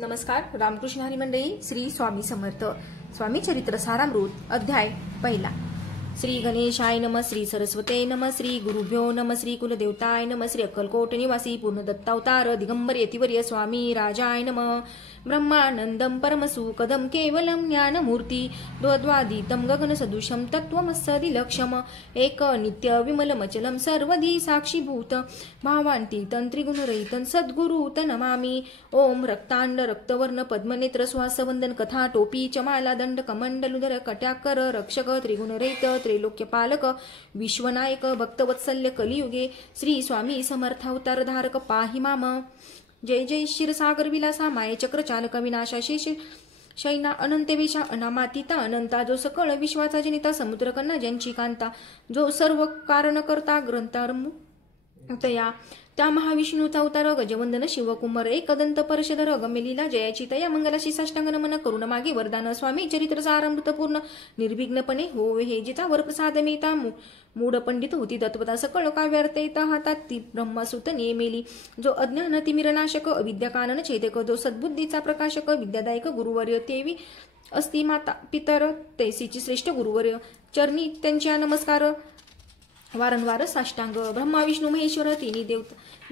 नमस्कार. रामकृष्ण हरी मंडळी. श्री स्वामी समर्थ. स्वामी चरित्र सारामृत अध्याय पहिला. श्री गणेशाय नम. श्री सरस्वते नम. श्री गुरुभ्यो नम. श्री कुलदेवताय नम. श्री अक्कलकोट निवासी पूर्ण दत्तावतार दिगंबर यतिवर्य स्वामी राजाय नम. ब्रह्मानंदम परमसुखदम केवलम ज्ञानमूर्ती द्वद्वादितम गगन सदृशम तत्वमस्सदिलक्षम एक नित्य विमलमचलम सर्वधी साक्षीभूत भावांती तंत्रिगुणरहितं सद्गुरु तनमामि. ओम रक्तांड रक्तवर्ण पद्मनेत्र श्वासवंदन कथा टोपी चमाला दंड कमंडलुदर कट्याकर रक्षक त्रिगुणरहित त्रैलोक्यपालक विश्वनायक भक्तवत्सल्य कलियुगे श्री स्वामी समर्थावतार धारक पाहि माम. जय जय क्षीरसागर विलासा माये चक्र चालक विनाशा शेष शैना अनंतवेशा अनामातीता अनंता जो सकळ विश्वाचा जनिता समुद्र कन्ना ज्यांची कांता जो सर्व कारण करता ग्रंथारंभ तया त्या महाविष्णूचा अवतार गजवंदन शिवकुमार एकदंत परशधर गमेलीला जयाची तया मंगलाशी साष्टांग नमन करुण मागे वरदान. स्वामी चरित्र सारामृत पूर्ण निर्विघ्नपणे होवे हे जिचा वरप्रसाद मिळता. मूढ पंडित होती तत्वता सकळ काव्यार्थ येता हातात ती ब्रह्मसूत नियमेली. जो अज्ञान तिमिरनाशक अविद्या कानन छेदक जो सद्बुद्धीचा प्रकाशक विद्यादायक गुरुवर्य तेवी अस्ति माता पितर तैसीची श्रेष्ठ गुरुवर्य चरणी त्यांच्या नमस्कार वारंवार साष्टांग. ब्रह्मा विष्णू महेश्वर तिन्ही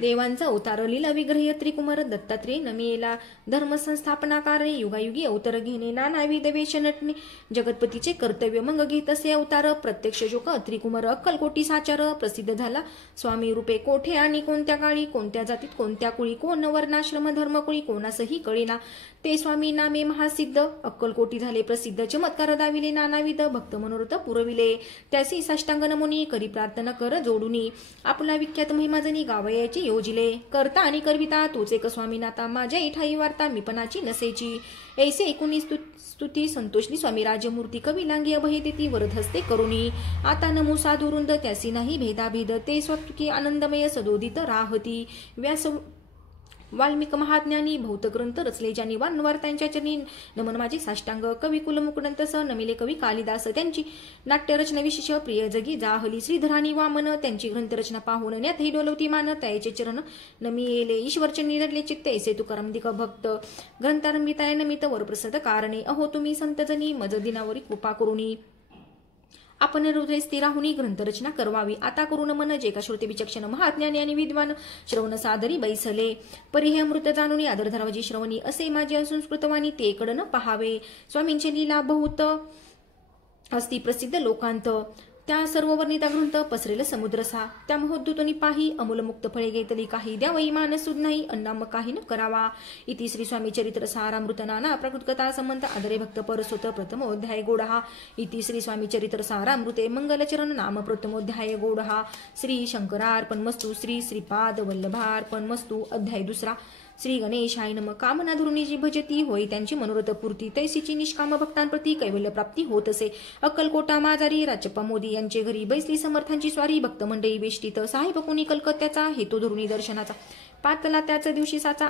देवांचा अवतार लीला विग्रह त्रिकुमार दत्तात्रेय नमियेला धर्म संस्थापना कार्य युगायुगी अवतार घेणे नानाविध वेश नटणे जगतपतीचे कर्तव्य मग घेत असे अवतार. प्रत्यक्ष जोक त्रिकुमार अक्कलकोटी साचार प्रसिद्ध झाला. स्वामी रूपे कोठे आणि कोणत्या काळी कोणत्या जातीत कोणत्या कुळी कोण वर्णाश्रम धर्मकुळी कोणासही कळेना ते स्वामी नामे महासिद्ध. अक्कलकोटी झाले प्रसिद्ध चमत्कार दाविले नानाविध भक्त मनोरथ पुरविले त्यासी साष्टांग नमुनी करी प्रार्थना कर जोडुनी आपला विख्यात महिमाजनी गावयाची योजिले. करता आणि करविता तोच एक स्वामीनाथा माझ्या इठाई वार्ता मीपणाची नसेची. ऐसे एकुणी स्तुती संतोषली स्वामी राजमूर्ती कवी लांगी अभय देती वरद हस्ते करुणी. आता नमो साधुरुंद त्यासी नाही भेदाभेद ते स्वतुकी आनंदमय सदोदित राहती. व्यास वाल्मिक महाज्ञानी भौत ग्रंथ रचले ज्यांनी वारंवार त्यांच्या चरणी नमन माझे साष्टांग. कवी कुलमुकुटंत स नमिले कवी कालिदास त्यांची नाट्यरचना विशेष प्रिय जगी जाहली. श्रीधराणी वामन त्यांची ग्रंथरचना पाहून न्यातही डोलवती मान त्याचे चरण नमियेले ईश्वरचरणी धरले चित्ते ऐसे तुकारामदिक भक्त ग्रंथारंभिताय नमित वरप्रसाद कारणे. अहो तुम्ही संतजनी मज दिनावरी कृपा करुणी आपण हृदय स्थिर राहुनी ग्रंथरचना करवावी. आता करून मन जे का श्रोते विचक्षण महाज्ञानी आणि विद्वान श्रवण सादरी बैसले परी हे अमृत जाणून आदर धरावजी श्रवणी असे माझे असंस्कृतवाणी ते कडन पहावे. स्वामींची लीला बहुत अस्ति प्रसिद्ध लोकांत त्या सर्व वर्णिता ग्रंथ पसरेल समुद्रसा. त्या महोद्युतनी पाही अमूलमुक्त फळे घेतली काही द्यावई मानसुद नाही अन्नाम काही न करावा. इति श्री स्वामी चरित्र सारामृत नाना प्रकृतकथा संबंध आदरे भक्त परसोत प्रथमोध्याय गोडहा. इति श्री स्वामी चरित्र सारामृते मंगलचरण नाम प्रथमोध्याय गोडहा. श्री शंकरार्पणमस्तु. श्री श्रीपाद वल्लभार्पणमस्तु. अध्याय दुसरा. श्री गणेशाय नम. कामना धरुणी जी भजती होई त्यांची मनोरथ पूर्ती तैसीची निष्काम भक्तांप्रती कैवल्य प्राप्ती होत असे. अक्कलकोटा माजारी राजप्पा मोदी यांचे घरी बैसली समर्थांची स्वारी भक्त मंडळी बेष्टीत साहेब कोणी कलकत्त्याचा हेतू धरुणी दर्शनाचा पातला त्याच दिवशी साचा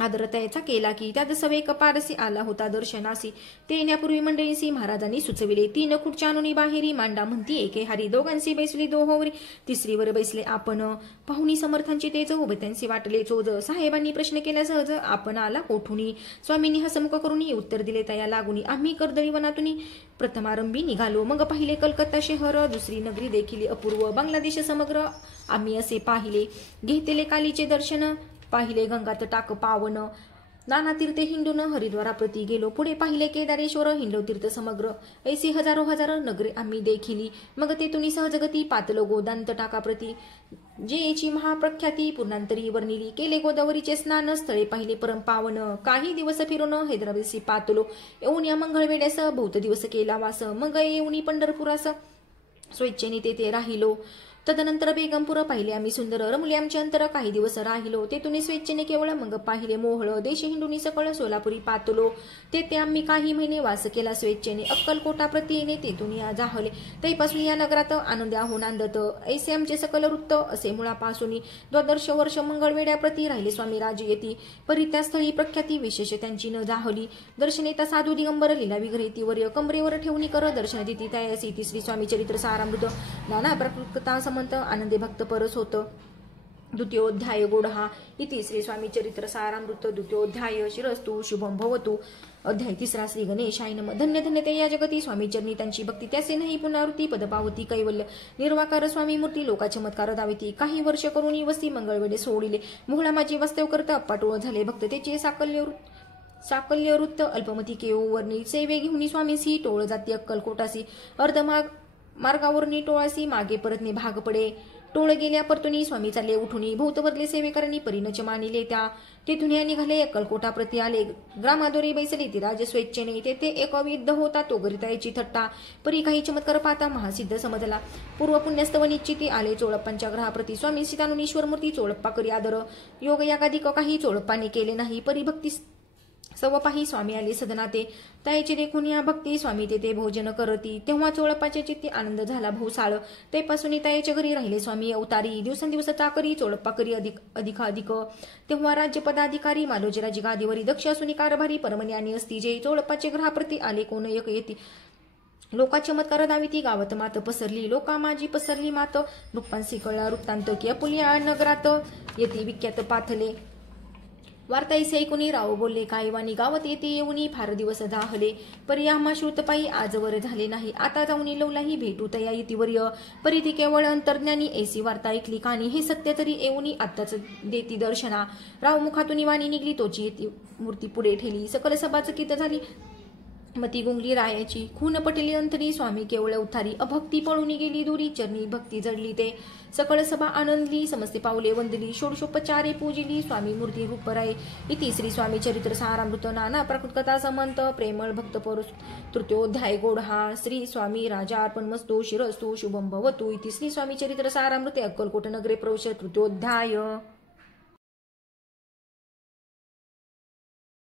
आदरतायचा केला की त्यात सवेक पारसी आला होता दर्शनासी. ते येण्यापूर्वी मंडळींसी महाराजांनी सुचविले. 3 खुर्च्या आणून बाहेरी मांडा म्हणती एके हारी दोघांशी बैसली दोहोवरी तिसरीवर बैसले आपण. पाहुणी समर्थांची तेज उभे त्यांचे वाटले चोज. साहेबांनी प्रश्न केला सहज आपण आला कोठुनी. स्वामींनी हसमुख करून उत्तर दिले तया लागुनी. आम्ही कर्दळी वनातून प्रथमारंभी निघालो मग पाहिले कलकत्ता शहर दुसरी नगरी देखील अपूर्व बांगलादेश समग्र आम्ही असे पाहिले. घेतले कालीचे दर्शन पाहिले गंगात टाक पावन नाना तीर्थे हिंडून हरिद्वाराप्रती गेलो. पुढे पाहिले केदारेश्वर हिंडव तीर्थ समग्र ऐसी हजारो नगरे आम्ही देखिली. मग तेथून सहजगती पातलो गोदांत टाकाप्रती जेची महाप्रख्याती पूर्णांतरी वर्णिली. केले गोदावरीचे स्नान स्थळे पाहिले परम पावन. काही दिवस फिरून हैदराबादशी पातलो येऊन या मंगळवेड्यास बहुत दिवस केला वास. मग येऊन पंढरपुरास स्वेच्छेने तेथे राहिलो. तदनंतर बेगमपूर पाहिले आम्ही सुंदर रमुले आमचे अंतर काही दिवस राहिलो. तेथून स्वेच्छेने केवळ मग पाहिले मोहळ देश हिंडूनी सकळ सोलापुरी पातलो. तेथे आम्ही काही महिने वास केला स्वेच्छेने. अक्कलकोटा प्रती येणे तेथून या जाहले तैपासून या नगरात आनंद आहो नांदत ऐसे आमचे सकल वृत्त असे मुळापासून 12 वर्ष मंगळवेड्याप्रती राहिले स्वामी राज येती. परी त्या स्थळी प्रख्याती विशेष त्यांची न जाहली. दर्शनेता साधू दिगंबर लीला विग्रहिती वर्य कमरेवर ठेवणी कर दर्शन देती त्यासी. श्री स्वामी चरित्र सारामृत नाना प्रकृतकथा संबंध आनंदे भक्त परस होत. द्वितीयोध्याय गोढहा इति श्री स्वामी चरित्र सारामृत द्वितीयोध्याय शिरस्तु शुभम भवतु. अध्याय तिसरा. श्री गणेशाय नमः. धन्य धन्य ते या जगती स्वामी चरणी त्यांची भक्ती त्याचे नाही पुनरावृत्ती पद पावती कैवल्य निर्वाकार स्वामी मूर्ती लोका चमत्कार दाविती. काही वर्ष करून वस्ती मंगळवेळे सोडिले मोहळा माझी वास्तव करता अप्पाटोळ झाले भक्त त्याचे साकल्य वृत्त अल्पमती केओ वर्णी सेवे घेऊन स्वामीसी टोळ जाती अक्कलकोटासी मार्गावरनी टोळासी मागे परतने भाग पडे. टोळ गेल्या परतुनी स्वामी चालले उठुनी भोवतवरले सेवेकरणी परिणच मानिले त्या तेथून निघाले अक्कलकोटा प्रति आले. ग्रामादोरे बैसले ती राज स्वेच्छेने तेथे एक अविद्ध होता तो गरितायची थट्टा परी काही चमत्कार पाहता महासिद्ध समजला. पूर्व पुण्यस्तव निश्चिती आले चोळप्पांच्या ग्रहाप्रती स्वामी सीतानुन ईश्वर मूर्ती चोळप्पा करी आदर योग यागाधिक काही चोळप्पाने केले नाही परिभक्ती सवपाही स्वामी आले सदनाते त्याचे देखून या भक्ती स्वामी तेथे भोजन करती. तेव्हा चोळप्पाच्या चित्ती आनंद झाला भोसाळ तेपासून त्याच्या घरी राहिले स्वामी अवतारी दिवसेंदिवस चाकरी चोळप्पा करी अधिक. तेव्हा राज्य पदाधिकारी मालोजीराजी गादीवरी दक्ष असून कारभारी परमज्ञानी असती जे चोळप्पाचे ग्रहाप्रती आले कोण एक येती. लोका चमत्कार दाविती गावात मात पसरली लोका माझी पसरली मात रूपांसी कळला वृत्तांत की अपुलिया नगरात येते विख्यात पाथले. वार्ताईसे ऐकुनी राव बोलले काय वाणी गावात येते येऊनी फार दिवस दाहले परी आम्हा श्रुतपायी आजवर झाले नाही आता जाऊनी लवलाही भेटू तया इतिवर्य परी ती केवळ अंतर्ज्ञानी ऐसी वार्ता ऐकली कानी हे सत्य तरी येऊनी आत्ताच देती दर्शना. राव मुखातून वाणी निघली तोची येती मूर्ती पुढे ठेली सकल सभा चकित झाली मती गुंगली रायाची खून पटली अंतरी स्वामी केवळ उथारी अभक्ती पळून गेली दुरी चरणी भक्ती जडली ते सकळ सभा आनंदली समस्ते पावले वंदली षोडशोपचारे पूजिली स्वामी मूर्ती रूपराय इति श्री स्वामी चरित्र सारामृत नाना प्रकृतकथा समंत प्रेमळ भक्त परुष तृतीयोध्याय गोढहा. श्री स्वामी राजा अर्पणमस्तु शिरस्तु शुभम भवतु इति श्री स्वामी चरित्र सारामृते अक्कलकोट नगरे प्रवेश तृतीयोध्याय.